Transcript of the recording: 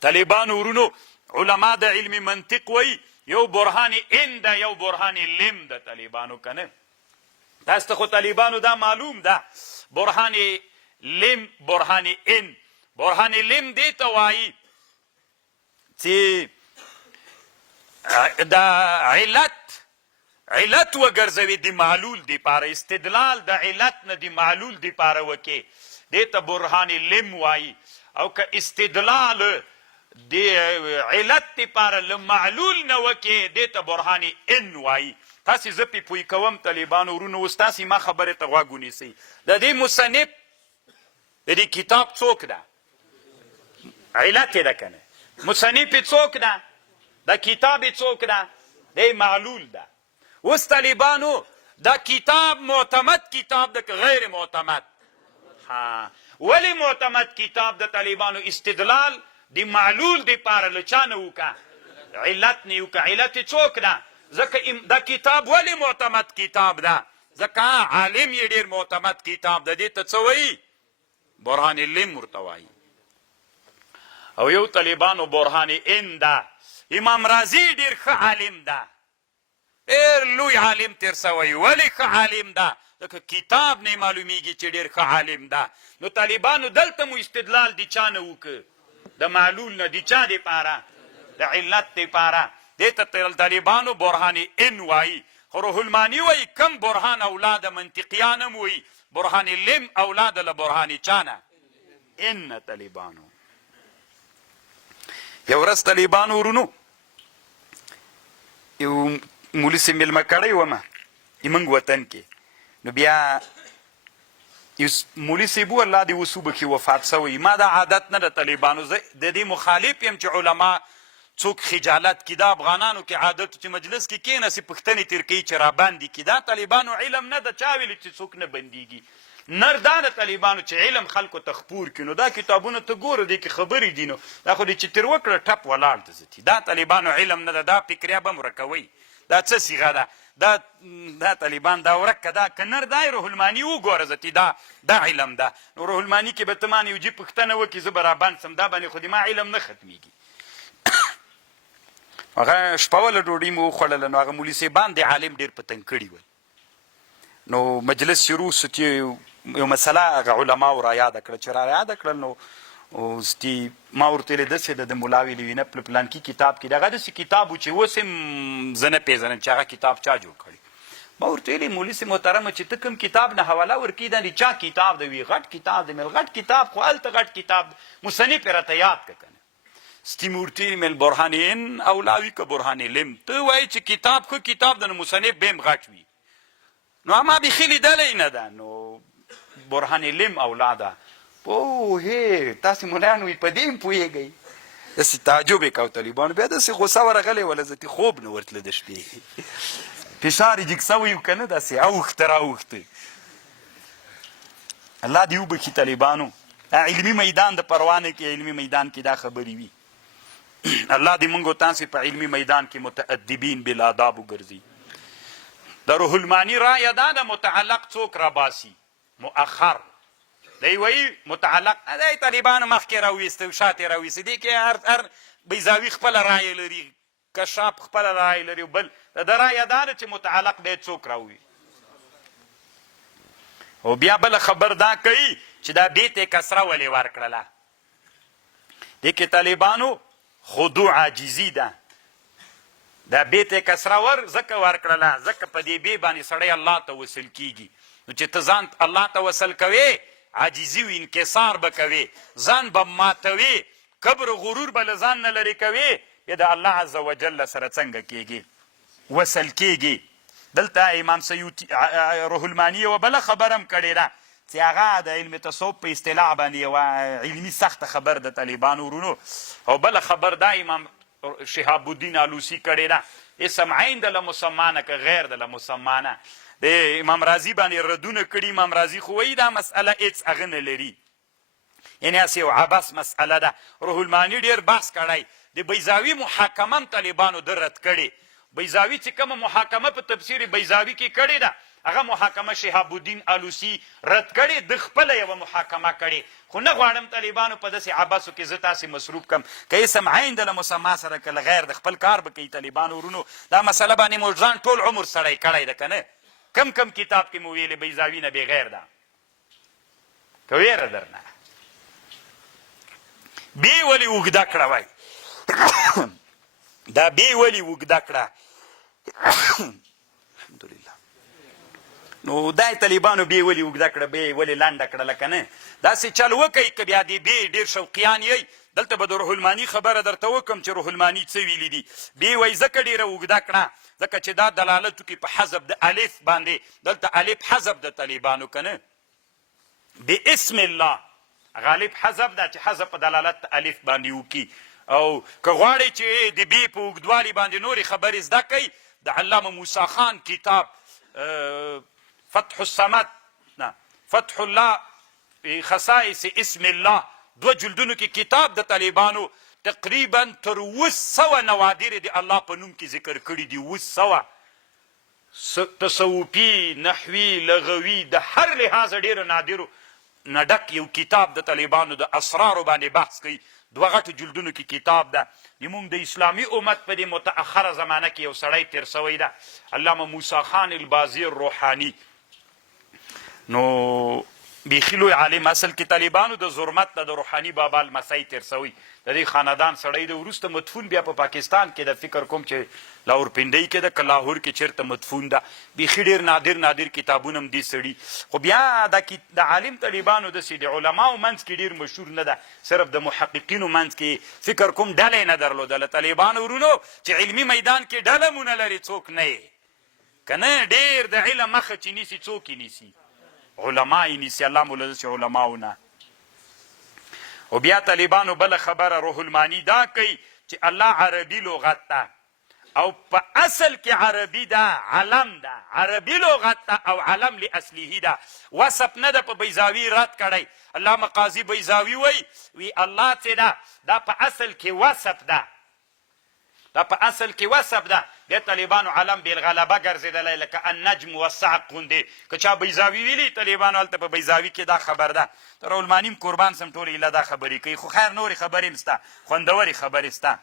طالبانو ورونو علما د علم منطق وی یو برهان ان ده یو برهان لم ده طالبانو کنه تاسو ته خو طالبانو دا معلوم ده برهان لم برهان ان برهان لم دی ته وایي چې دا علت وګرځوي د معلول دی پاره استدلال د علت نه د معلول دی پاره وکي دی ته برهان لم وایي او که استدلال د علت دی پاره له معلول نه وکي دی ته برهان ان وایي تاسې زه پې پوی کوم طالبانو ورونو اوس تاسې ما خبرې ته غوږ ونیسئ د دې مصنف د دې کتاب څوک ده علت یې ده که نه مصنف یې څوک ده دا کتاب یې څوک ده دی معلول ده اوس طالبانو دا کتاب معتمد کتاب ده که غیر معتمد ولی معتمد کتاب د طالبانو استدلال د معلول د پاره له چا نه وکړه علت نه وکړه علت یې څوک ده ځکه دا کتاب ولی معتمد کتاب ده ځکه عالم یې ډېر معتمد کتاب ده دې ته څه وایي برهان لم ورته وایي او یو طالبانو برهان ان ده امام رازي ډېر ښه عالم ده ډېر لوی عالم تېر سوی ولې ښه عالم ده ځکه کتاب نه معلومیږي چې ډېر ښه عالم ده نو طالبانو دلته مو استدلال د چا نه وکړه د معلول نه د چا دپاره د علت دپاره دې ته طالبانو برهان ان وایي خو روح الماني وایي کم برهان اولاد منطقیان هم وایي برهان لم اولاد له برهان چا نه ان طالبانو یو ورځ طالبانو ورونو یو مولي صاحب مېلمه کړی ومه زموږ وطن کې نو بیا یو مولي صاحب و الله دې اوس وبخي وفات سوی ما دا عادت نه د طالبانو زه د دې مخالف یم چې علما څوک خجالت کي دا افغانانو کې عادت چې مجلس کې کېناسي پوښتنې تېر کوي چې راباندې کي دا طالبانو علم نه ده چا ویلي چې څوک نه بندېږي نر دا د طالبانو چې علم خلکو ته خپور کړي نو دا کتابونه ته ګوره دې کې خبرې دي نو دا خو دې چې تېر وکړه ټپ ولاړ ته زتي دا طالبانو علم نه ده دا فکریا به مرکوئ دا څه صیغه ده دا طالبان دا ورکه ده که نر دا روح الماني وګوره زتي دا علم ده نو روح الماني کې به ته مانې یو جي پوښتنه وکړي زه به رابند سم دا باندې خو د ما علم نه ختمیږي هغه شپه ډوډۍ مو وخوړله نو هغه مولي صاحبان د عالم ډېر په تنګ کړي ول نو مجلس شروع سو چې یو مسله هغه علماو را یاده کړه چې را یاده کړل نو اوس ما ورته ویلې داسې ده د ملا ویلي وي نه پلانکي کتاب کې دغه داسې کتاب و چې اوس هم زه نه پېژنم چې هغه کتاب چا جوړ کړی ما ورته ویلې مولي صاحب محترمه چې ته کوم کتاب نه حواله ورکوي دا د چا کتاب دی وي غټ کتاب دی مېل غټ کتاب خو هلته غټ کتاب مصنف یې راته یاد که که نه ستیمورتي مېل برهان ان اولاوي که برهان لم ته وایي چې کتاب ښه کتاب ده نو مصنف به هم غټ وي نو ما بیخي لیدلی نه ده نو برهان لم اولاده پوهې تاسې ملایان وي په دې هم پوهېږئ داسې تعجب یې کو طالبانو بیا داسې غوسه ورغلی وله زتې خوب نه ورتله د شپې فشار یې جګ سوی و که نه داسې اوښته راوښته الله دې وبخي طالبانو علمي میدان د پروانه کې علمي میدان کې دا خبرې وي الله دې موږ او تاسې په علمي میدان کې متادبین بالآداب وګرځي د روح الماني رایه دا ده متعلق څوک راباسي مؤخر دی وایي متعلق دی طالبانو مخکې راویسته او شاته یې راویسته دې کې هر بیزاوي خپله رایه لري کشاپ خپله رایه لري بل د ده رایه دا ده چې متعلق دی څوک راووي او بیا بله خبر دا کوي چې دا بیت یې کسره ولې ورکړله دې کې طالبانو خضوع عاجزي ده دا بیت یې کسره ځکه ورکړله ځکه په دې بې باندې سړی الله ته وصل کیږي نو چې ته ځان الله ته وصل کوې عاجزي و انکسار به کوې ځان به ماتوې کبر و غرور به له ځان نه لرې کوې بیا د الله عز وجل سره څنګه کیږي وصل کیږي دلته امام سیوطي روح الماني یوه بله خبره هم کړې ده چې هغه د علم تصوف په اصطلاح باندې یوه علمي سخته خبر د طالبانو ورونو او بله خبر دا امام شهاب الدین آلوسی کړې ده اسم عین د له مسمانه که غیر د له مسمانه د امام رازي باندې ردونه کړي امام رازي خو وایي دا مسئله هېڅ هغه نه لري یعنې هسې یو عبس مسئله ده روح الماني ډېر بحث کړی د بیضاوي محاکمه هم طالبانو ده رد کړې بیضاوي چې کومه محاکمه په تفسیر بیضاوي کې کړې ده هغه محاکمه شهاب الدین الوسی رد کړې د خپله یوه محاکمه کړې خو نه غواړم طالبانو په داسې عباسو کې زه تاسې مصروف کړم که اسم عین د له مسما سره که له غیر د خپل کار به کوي طالبانو ورونو دا مسله باندې مو ځان ټول عمر سړی کړی ده که نه کم کتاب کې مو ویلې بیضاوي نه بغیر ده که ویره درنه بې ولې اوږده کړه وای دا بې ولې اوږده کړه الحمدلله نو دا طالبانو بې ولې اوږده کړه بې ولې لنډه کړله که نه داسې چل وکئ که بیا دې بې ډېر شوقیان یئ دلته به د روح الماني خبره درته وکړم چې روح الماني څه ویلي دي بې وایي ځکه ډېره اوږده کړه ځکه چې دا دلالت وکړي په حذف د الف باندې دلته الف حذف د طالبانو که نه باسم الله غالب حذف ده چې حذف په دلالت الف باندې وکړي او که غواړئ چې د بې په اوږدوالي باندې نورې خبرې زده کوئ د علامه موسی خان کتاب فتح الصمد نه فتح الله خصائص اسم الله 2 جلدونو کې کتاب د طالبانو تقریبا تر 200 نوادر د الله په نوم کې ذکر کړي دي 200 تصوفي نحوي لغوي د هر لحاظ ډېرو نادرو نه ډک یو کتاب د طالبانو د اسرارو باندې بحث کوي 2 غټو جلدونو کې کتاب ده زموږ د اسلامي امت په دې متأخره زمانه کې یو سړی تیر سوی ده علامه موسی خان البازي الروحاني نو بیخي لوی عالم اصل کې طالبانو د ظلمت د روحاني بابا لمسی تیر سوی د دې خاندان سړی د وروسته مدفون بیا په پاکستان کې د فکر کوم چې لاهورپنډۍ کې ده که لاهور کې چېرته مدفون ده بیخي ډېر نادر کتابونه هم دې سړي خو بیا د عالم طالبانو داسې د علماو منځ کې ډېر مشهور نه ده صرف د محققینو منځ کې فکر کوم ډله یې نه درلودله طالبانو ورونو چې علمي میدان کې ډله مونه لري څوک نه یې که نه ډېر د علم مخه چې نیسي څوک یې نیسي علما یې نیسي الله مو له داسې علماو نه او بیا طالبانو بله خبره روح الماني دا کوي چې الله عربي لغت ده او په اصل کې عربي ده علم ده عربي لغت ده او علم لاصله ده وصف نه ده په بیضاوي رد کړی علامه قاضي بیضاوي وی الله چې ده دا په اصل کې وصف ده دا په اصل کې وصف ده د طالبانو علم بالغلبه ګرځېدلی لکه النجم والصعق غوندې که چا بیضاوي ویلي طالبانو هلته په بیضاوي کې دا خبر ده تر علماني قربان سم ټول ایله دا خبرې کوي خو خیر نورې خبرې هم شته خوندورې خبرې شته